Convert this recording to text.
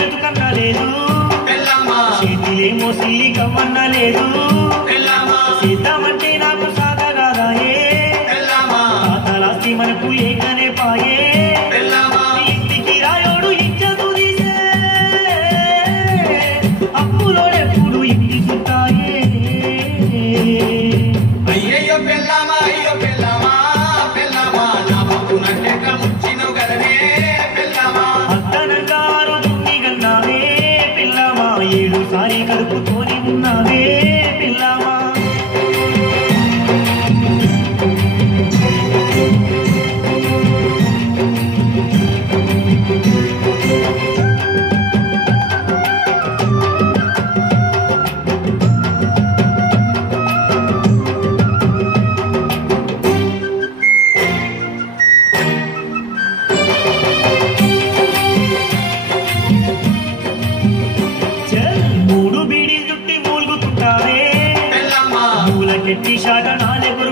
వెతుకన్నా లేదు చేతిలేమో సిల్లి కమ్మన్నా లేదు చేద్దామంటే నాకు సాగరాదాయే తాతలాస్తి మనకు లేకనే పాయే ఇంటికి రాయోడు ఇచ్చదు తీసే అప్పులోడెప్పుడు ఇంటి చుట్టాయే అయ్యయ్యో పెళ్ళామా అయ్యో పెళ్ళామా పెళ్ళామా నా పప్పునంటే ముచ్చిను గదనే పెళ్ళామా అత్తనంగారు దున్ని గన్నావే పిల్లమా 7 సారి కలుపుకొని ఉన్నావే పిల్లమా మూడు బీడీలు చుట్టి మూలుగుతుంటావే మూల కెట్టి షాట నాలెగురు